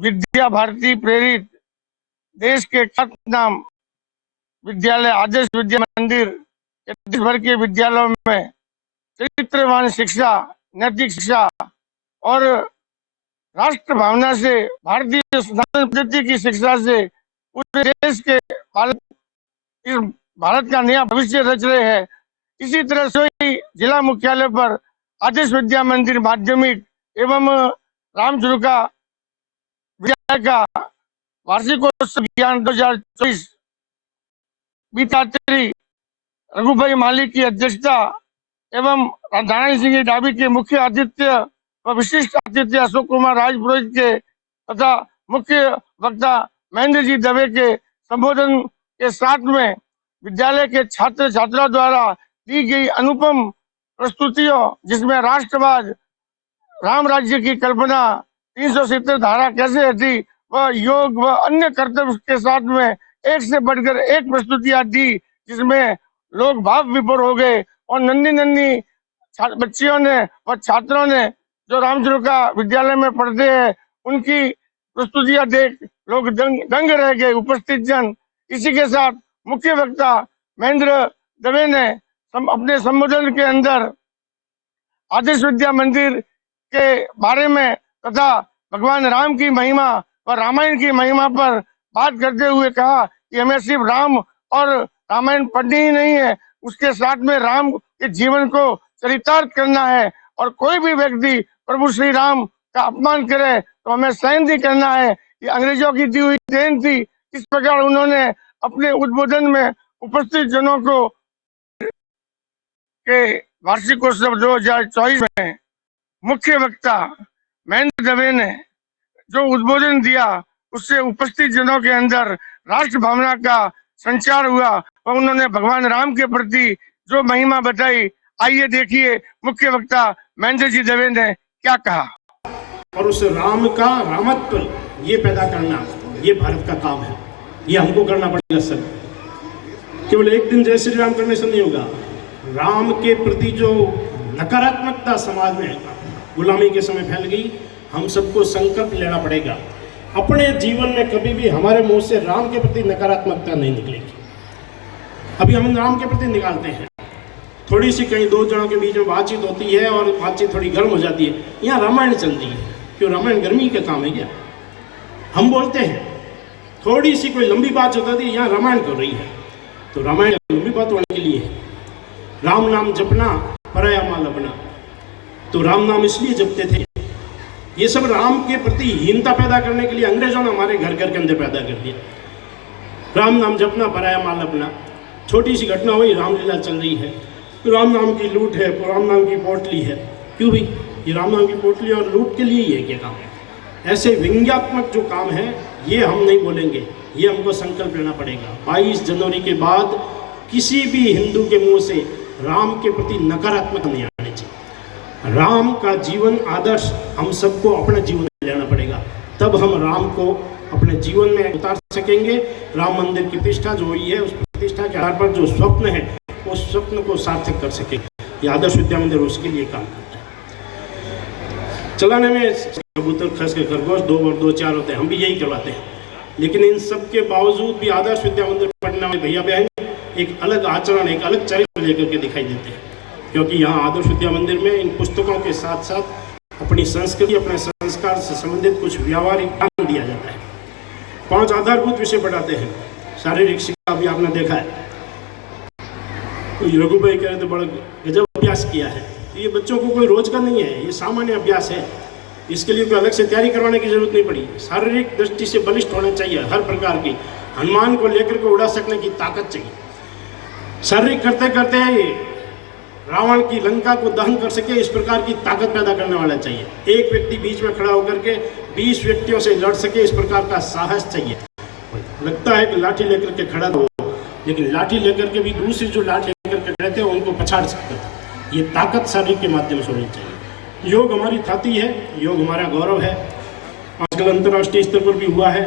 विद्या भारती प्रेरित देश के ख्यातनाम विद्यालय आदर्श विद्या मंदिर देश भर के विद्यालयों में चरित्रवान शिक्षा, नैतिक शिक्षा और राष्ट्र भावना से, भारतीय सनातन पद्धति की शिक्षा से पूरे देश के इस भारत का नया भविष्य रच रहे हैं। इसी तरह से जिला मुख्यालय पर आदर्श विद्या मंदिर माध्यमिक एवं रामझुनका विद्यालय का वार्षिकोत्सव ज्ञान 2024 बीतात्री रघुभाई माली की अध्यक्षता एवं नारायण सिंह डाबी के मुख्य आतिथ्य व विशिष्ट आतिथ्य अशोक कुमार राजपुरोहित के तथा मुख्य वक्ता महेंद्र जी दवे के संबोधन के साथ में विद्यालय के छात्र छात्राओं द्वारा दी गई अनुपम प्रस्तुतियों, जिसमें राष्ट्रवाद, राम राज्य की कल्पना, 370 धारा कैसे हटी व योग व अन्य कर्तव्य के साथ में एक से बढ़कर एक प्रस्तुतियां दी, जिसमें लोग भाव विभोर हो गए और नन्ही नन्ही बच्चियों ने व छात्रों ने जो रामझुनका विद्यालय में पढ़ते हैं उनकी प्रस्तुतियां देख लोग दंग रह गए उपस्थित जन। इसी के साथ मुख्य वक्ता महेंद्र दवे ने अपने संबोधन के अंदर आदर्श विद्या मंदिर के बारे में तथा भगवान राम की महिमा और रामायण की महिमा पर बात करते हुए कहा कि हमें सिर्फ राम और रामायण पढ़नी ही नहीं है, उसके साथ में राम के जीवन को चरितार्थ करना है और कोई भी व्यक्ति प्रभु श्री राम का अपमान करे तो हमें सहन भी करना है। ये अंग्रेजों की दी हुई देन थी। इस प्रकार उन्होंने अपने उद्बोधन में उपस्थित जनों को के वार्षिकोत्सव 2024 में मुख्य वक्ता महेंद्र दवे ने जो उद्बोधन दिया उससे उपस्थित जनों के अंदर राष्ट्र भावना का संचार हुआ और उन्होंने भगवान राम के प्रति जो महिमा बताई। आइए देखिए मुख्य वक्ता महेंद्र जी दवे ने क्या कहा। और उस राम का रामत्व ये पैदा करना ये भारत का काम है, ये हमको करना पड़ेगा सर। केवल एक दिन जय श्री राम करने से नहीं होगा। राम के प्रति जो नकारात्मकता समाज में गुलामी के समय फैल गई, हम सबको संकल्प लेना पड़ेगा अपने जीवन में कभी भी हमारे मुंह से राम के प्रति नकारात्मकता नहीं निकलेगी। अभी हम राम के प्रति निकालते हैं, थोड़ी सी कहीं दो जनों के बीच में बातचीत होती है और बातचीत थोड़ी गर्म हो जाती है, यहाँ रामायण चल रही है। क्यों रामायण गर्मी का काम है क्या? हम बोलते हैं थोड़ी सी कोई लंबी बात होती है, यहाँ रामायण कर रही है, तो रामायण लंबी बात होने के लिए है। राम नाम जपना पराया माल अपना, तो राम नाम इसलिए जपते थे। ये सब राम के प्रति हीनता पैदा करने के लिए अंग्रेजों ने हमारे घर घर के अंदर पैदा कर दिया। राम नाम जपना पराया माल अपना। छोटी सी घटना हुई, रामलीला चल रही है, राम नाम की लूट है, राम नाम की पोटली है। क्यों भाई? ये राम नाम की पोटली और लूट के लिए ही है क्या काम है? ऐसे व्यंग्यात्मक जो काम है ये हम नहीं बोलेंगे, ये हमको संकल्प लेना पड़ेगा। 22 जनवरी के बाद किसी भी हिंदू के मुंह से राम के प्रति नकारात्मक नहीं आने चाहिए। राम का जीवन आदर्श हम सबको अपने जीवन में लेना पड़ेगा, तब हम राम को अपने जीवन में उतार सकेंगे। राम मंदिर की प्रतिष्ठा जो हुई है उस प्रतिष्ठा के आधार पर जो स्वप्न है उस स्वप्न को सार्थक कर सकेंगे। ये आदर्श विद्या मंदिर उसके लिए काम करता है। चलाने में कबूतर, खस के खरगोश 2 और 2 4 होते हैं, हम भी यही करवाते हैं। लेकिन इन सब के बावजूद भी आदर्श विद्या मंदिर पढ़ने वाले भैया बहन एक अलग आचरण, एक अलग चरित्र लेकर के दिखाई देते हैं, क्योंकि यहाँ आदर्श विद्या मंदिर में इन पुस्तकों के साथ साथ अपनी संस्कृति, अपने संस्कार से संबंधित कुछ व्यावहारिक ज्ञान दिया जाता है। 5 आधारभूत विषय पढ़ाते हैं। शारीरिक शिक्षा भी आपने देखा है, रघु भाई कह रहे तो बड़ा गजब अभ्यास किया है। ये बच्चों को कोई रोज का नहीं है, ये सामान्य अभ्यास है, इसके लिए कोई अलग से तैयारी करवाने की जरूरत नहीं पड़ी। शारीरिक दृष्टि से बलिष्ठ होना चाहिए, हर प्रकार की हनुमान को लेकर के उड़ा सकने की ताकत चाहिए। शारीरिक करते करते रावण की लंका को दहन कर सके, इस प्रकार की ताकत पैदा करने वाला चाहिए। एक व्यक्ति बीच में खड़ा होकर के 20 व्यक्तियों से लड़ सके, इस प्रकार का साहस चाहिए। लगता है कि लाठी लेकर के खड़ा हो, लेकिन लाठी लेकर के भी दूसरी जो लाठी लेकर के खड़े थे उनको पछाड़ सकते थे। ये ताकत शारीरिक के माध्यम से होनी चाहिए। योग हमारी थाती है, योग हमारा गौरव है। आजकल अंतर्राष्ट्रीय स्तर पर भी हुआ है,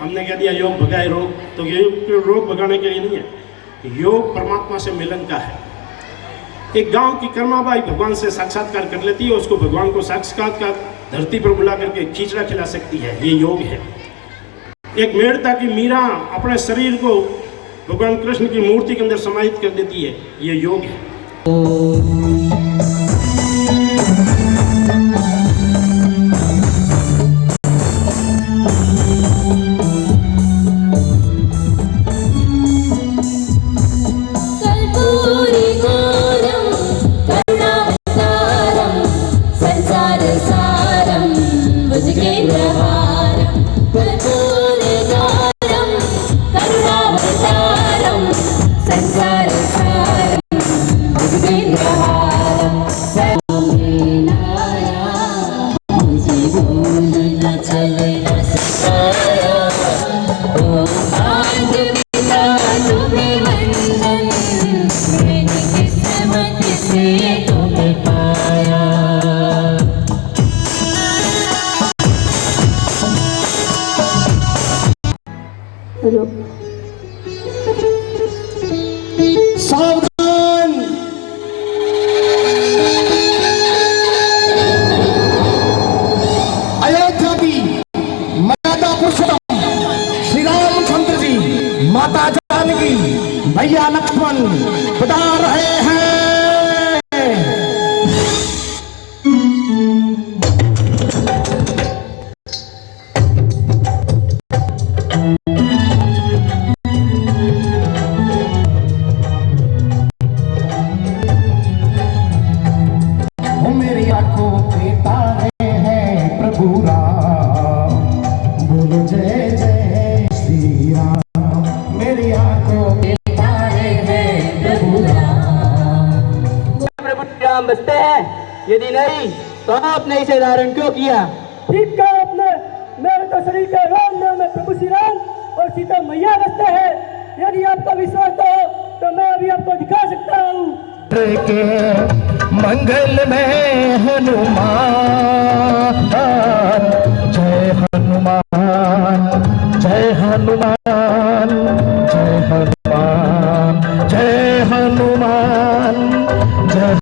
हमने कह दिया योग भगाए रोग, तो ये रोग भगाने के लिए नहीं है, योग परमात्मा से मिलन का है। एक गांव की कर्माबाई भगवान से साक्षात्कार कर लेती है, उसको भगवान को साक्षात्कार धरती पर बुला करके खींचड़ा खिला सकती है, ये योग है। एक मेड़ता की मीरा अपने शरीर को भगवान कृष्ण की मूर्ति के अंदर समाहित कर देती है, ये योग है। हेलो, सावधान, अयोध्या की मर्यादा पुरुषोत्तम श्री रामचंद्र जी, माता जानकी, भैया लक्ष्मण बता रहे हैं। मेरी आंखों के तारे हैं प्रभु राम, बोलो जय जय श्री राम। मेरी आंखों के तारे हैं प्रभु राम। प्रभु राम बसते हैं, यदि नहीं तो आपने इसे धारण क्यों किया? ठीक कहा आपने। मेरे तो शरीर के राम नाम में प्रभु श्री राम और सीता मैया बसते हैं। यदि आपका विश्वास हो तो मैं अभी आपको दिखा सकता हूँ। के मंगल में हनुमान, जय हनुमान, जय हनुमान, जय हनुमान, जय हनुमान, जय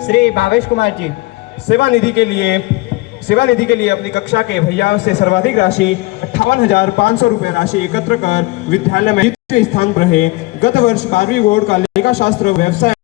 श्री भावेश कुमार जी, सेवा निधि के लिए अपनी कक्षा के भैया से सर्वाधिक राशि 58,500 रुपए राशि एकत्र कर विद्यालय में द्वितीय स्थान पर रहे। गत वर्ष 12वीं बोर्ड का लेखा शास्त्र व्यवसाय